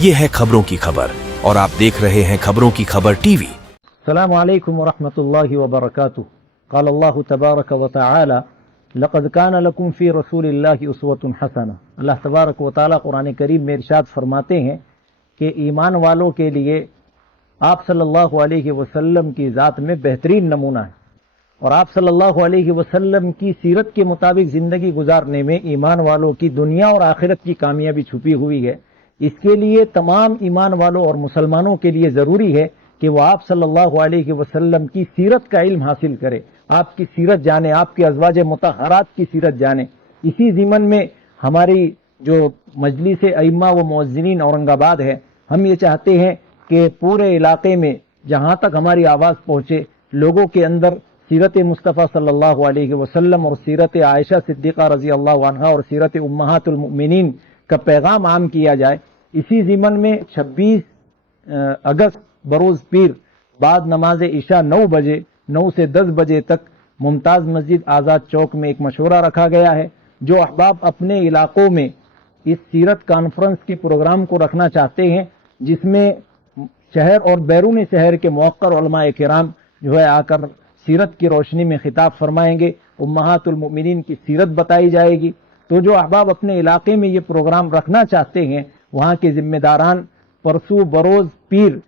ये है खबरों की खबर और आप देख रहे हैं खबरों की खबर टीवी। अस्सलामु अलैकुम वरहमतुल्लाहि वबरकातुहू। क़ाल अल्लाहु तबारक व तआला लक़द कान लकुम फ़ी रसूलिल्लाहि उस्वतुन हसना। अल्लाह तबारक व तआला कुरान करीम में इरशाद फरमाते हैं कि ईमान वालों के लिए आप सल्लल्लाहु अलैहि वसल्लम की ज़ात में बेहतरीन नमूना है और आप सल्लल्लाहु अलैहि वसल्लम की सीरत के मुताबिक ज़िंदगी गुजारने में ईमान वालों की दुनिया और आखिरत की कामयाबी छुपी हुई है। इसके लिए तमाम ईमान वालों और मुसलमानों के लिए ज़रूरी है कि वो आप सल्लल्लाहु अलैहि वसल्लम की सीरत का इल्म हासिल करे, आपकी सीरत जाने, आपके अज़वाज मुतहरात की सीरत जाने। इसी ज़िमन में हमारी जो मजलिस अइम्मा व मुअज्जिनीन औरंगाबाद है, हम ये चाहते हैं कि पूरे इलाके में जहाँ तक हमारी आवाज़ पहुँचे, लोगों के अंदर सीरत मुस्तफ़ा सल्लल्लाहु अलैहि वसल्लम और सीरत आयशा सिद्दीक़ा रज़ी अल्लाह अन्हा और सीरत उम्महातुल मुमिनीन का पैगाम आम किया जाए। इसी ज़िमन में 26 अगस्त बरोज़ पीर बाद नमाज इशा 9 बजे 9 से 10 बजे तक मुमताज़ मस्जिद आज़ाद चौक में एक मशवरा रखा गया है। जो अहबाब अपने इलाकों में इस सीरत कॉन्फ्रेंस के प्रोग्राम को रखना चाहते हैं, जिसमें शहर और बैरून शहर के मुअक्कर उलमाए किराम जो है आकर सीरत की रोशनी में खिताब फरमाएंगे, उम्महातुल मुमिनीन की सीरत बताई जाएगी। तो जो अहबाब अपने इलाके में ये प्रोग्राम रखना चाहते हैं, वहाँ के जिम्मेदारान परसों बरोज़ पीर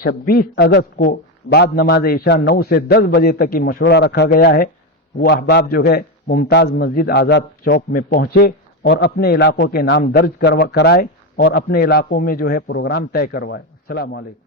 26 अगस्त को बाद नमाज इशा 9 से 10 बजे तक की मशवरा रखा गया है। वो अहबाब जो है मुमताज़ मस्जिद आज़ाद चौक में पहुँचे और अपने इलाकों के नाम दर्ज कराए और अपने इलाकों में जो है प्रोग्राम तय करवाए। अस्सलामु अलैकुम।